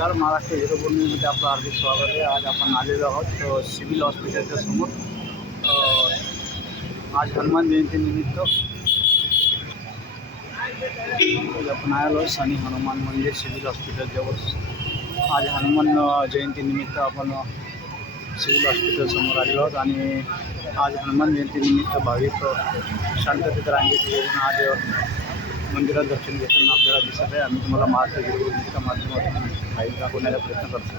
नमस्कार महाराष्ट्र हिरो आपलं हार्दिक स्वागत आहे. आज आपण आलेलो आहोत सिव्हिल हॉस्पिटलच्या समोर. आज हनुमान जयंतीनिमित्त आपण आलो आहोत हनुमान मंदिर सिव्हिल हॉस्पिटलजवळ आज हनुमान जयंतीनिमित्त आपण सिव्हिल हॉस्पिटलसमोर आलेलो आहोत आणि आज हनुमान जयंतीनिमित्त भाविक शांततेत रांगेत येऊन आज मंदिरात दर्शन घेताना आपल्याला दिसत आहे. आम्ही तुम्हाला महाराष्ट्र गिरवणीच्या माध्यमातून दाखवण्याचा प्रयत्न करतो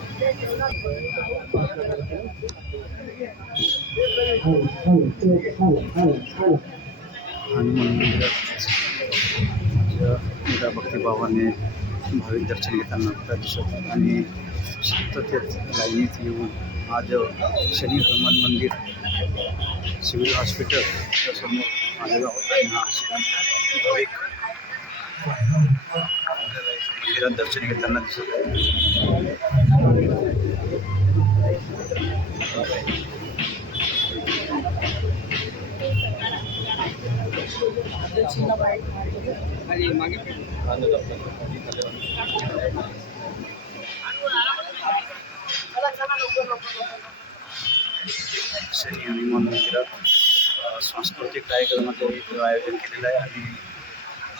हनुमान मंदिरात भाविक दर्शन आपल्याला दिसत आणि आज शनी हनुमान मंदिर सिव्हिल हॉस्पिटल समोर आलेलो आहोत आणि आज भाविक मंदिरात दर्शन घेताना दिसत आहे शनी हनुमान मंदिरात अ, सांस्कृतिक कार्यक्रमाचं इथं आयोजन केलेलं आहे आणि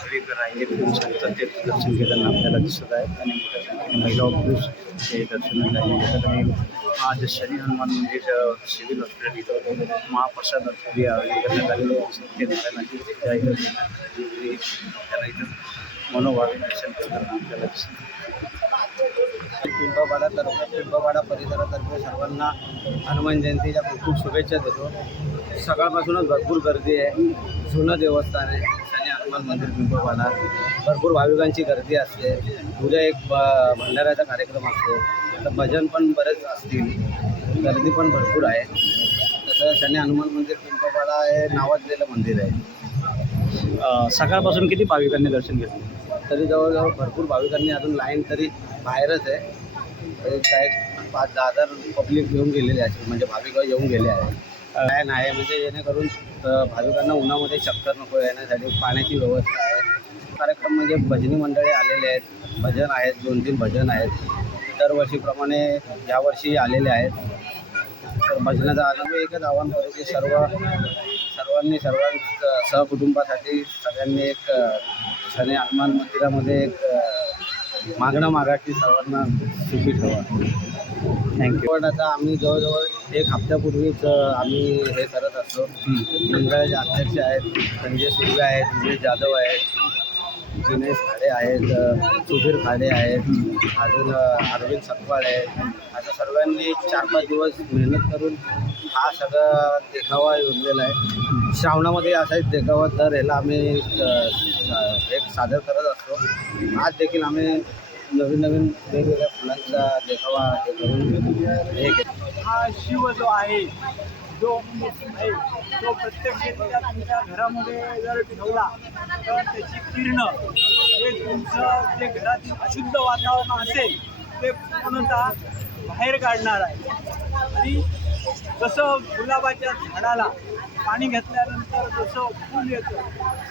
भाविक रांगेत येऊन शांततेत दर्शन घेताना आपल्याला दिसत आहेत आणि मोठ्या संख्येने महिला पुरुष हे दर्शन घ्यायला येतात आणि आज शनी हनुमान मंदिर सिव्हिल हॉस्पिटल इथं महाप्रसाद हे आयोजन करण्यात आलेले. ते त्यांना त्या इथं त्यांना इथं मनोभावे दर्शन करताना आपल्याला दिसत पिंपळपाडा तर्फे पिंपळपाडा परिसरातर्फे सर्वांना हनुमान जयंतीच्या खूप खूप शुभेच्छा देतो. सकाळपासूनच भरपूर गर्दी आहे. जुनं देवस्थान आहे. हनुमान मंदिर पिंपळपाडा भरपूर भाविकांची गर्दी असते. उद्या एक ब भंडाऱ्याचा कार्यक्रम असतो. तर भजन पण बरेच असतील. गर्दी पण भरपूर आहे. तसं शनी हनुमान मंदिर पिंपळपाडा हे नावाजलेलं मंदिर आहे. अ, सकाळपासून किती भाविकांनी दर्शन घेतलं? तरी जवळजवळ भरपूर भाविकांनी अजून लाईन तरी बाहेरच आहे. तरी काय पाच दहा हजार पब्लिक येऊन गेलेले आहे. म्हणजे भाविक येऊन गेले आहे लाईन आहे म्हणजे जेणेकरून भाविकांना उन्हामध्ये चक्कर नको येण्यासाठी पाण्याची व्यवस्था आहे. कार्यक्रम म्हणजे भजनी मंडळी आलेले आहेत भजन आहेत दोन तीन भजन आहेत. दरवर्षीप्रमाणे यावर्षी आलेले आहेत. तर भजनाचा आनंद एकच आवाहन करू की सर्व सर्वांनी सर्वां सहकुटुंबासाठी सगळ्यांनी एक शनी हनुमान मंदिरामध्ये एक मागणं मागा की सर्वांना सुखी ठेवा. थँक्यू पण आता आम्ही जवळजवळ एक हप्त्यापूर्वीच आम्ही हे करत असतो. मंडळाचे अध्यक्ष आहेत संजय सुर्वे आहेत विजय जाधव आहेत. दिनेश खाडे आहेत सुधीर खाडे आहेत अजून अरविंद सकवाळ आहेत. आता सर्वांनी चार पाच दिवस मेहनत करून हा सगळा देखावा योजलेला आहे. श्रावणामध्ये असाच देखावा दर ह्याला आम्ही एक सादर करत असतो. आज देखील आम्ही नवीन नवीन वेगवेगळ्या फुलांचा देखावा हे करून हा शिव जो आहे जो आहे तो प्रत्येक व्यक्तीला तुमच्या घरामध्ये जर ठेवला तर त्याची किरण हे तुमचं जे घरातील अशुद्ध वातावरण असेल ते पूर्णतः बाहेर काढणार आहे. आणि जसं गुलाबाच्या झाडाला पाणी घेतल्यानंतर जसं फूल येतं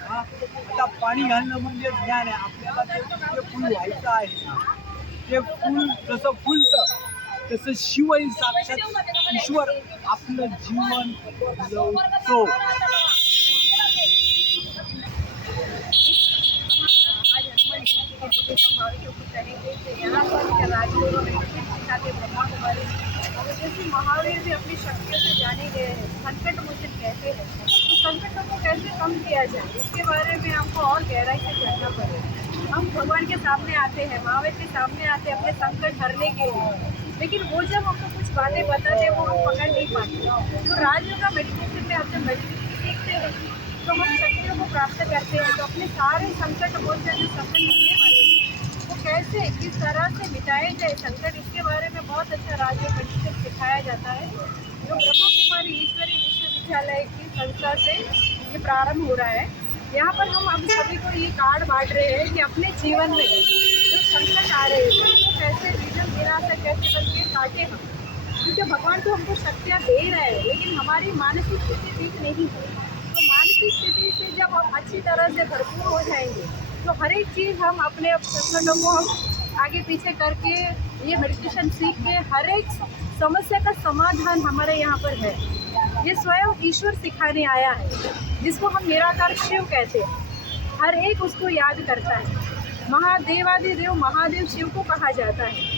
हां आता पाणी घालणं म्हणजे ज्ञान आहे. आपल्याला ते ते फूल व्हायचं आहे ते फूल जसं फुलतं तसं शिवही साक्षात ईश्वर आपलं जीवन तो कुमारी महावीर भी अपनी शक्तियों से जाने गए हैं संकट कहते हैं तो कैसे कम किया जाए इसके बारे में हमको और गहराई पड़ेगा हम भगवान के सामने आते हैं, महावीर के सामने आते हैं, अपने संकट हरने के लिए। लेकिन वो जब हमको कुछ बातें बताते हैं, वो हम पकड़ नहीं पाते। तो राजयोग का मेडिटेशन में हम जब मेडिटेशन सीखते हैं तो हम शक्तियों को प्राप्त करते हैं तो अपने सारे संकट मोचन जो संकट होने वाले वो कैसे किस तरह से मिटाए जाए संकट, इसके बारे में बहुत अच्छा राज्य मेडिटेशन सिखाया जाता है। जो ब्रह्म कुमारी ईश्वरी विश्वविद्यालय की संस्था से ये प्रारंभ हो रहा है। यहाँ पर हम अब सभी को ये कार्ड बांट रहे हैं कि अपने जीवन में संकट आ रहे हैं। तो कैसे विजन विरासत कैसे करके काटे हम। क्योंकि भगवान तो हमको शक्तियाँ दे रहे हैं, लेकिन हमारी मानसिक स्थिति ठीक नहीं है। तो मानसिक स्थिति से जब हम अच्छी तरह से भरपूर हो जाएँगे तो हर एक चीज़ हम अपने संकटों को हम आगे पीछे करके, ये मेडिटेशन सीख के हर एक समस्या का समाधान हमारे यहाँ पर है। ये स्वयं ईश्वर सिखाने आया है, जिसको हम निराकार शिव कहते हैं। हर एक उसको याद करता है। महादेवादिदेव, महादेव शिव को कहा जाता है।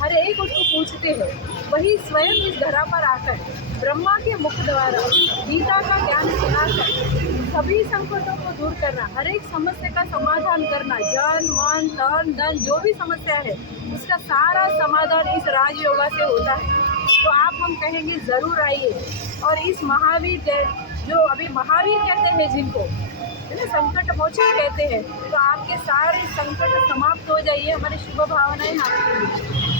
हर एक उसको पूछते हैं। वही स्वयं इस धरा पर आकर, ब्रह्मा के मुख द्वारा, गीता का ज्ञान सुनाकर, सभी संकटों को दूर करना, हर एक समस्या का समाधान करना, जन, मन, तन, धन, जो भी समस्या है, उसका सारा समाधान इस राजयोगा से होता है। तो आप हम कहेंगे, ज़रूर आइए। और इस महावीर जो अभी महावीर कहते हैं जिनको है ना संकट मोचन कहते हैं। तो आपके सारे संकट समाप्त हो जाइए। हमारी शुभ भावनाएँ आपके लिए।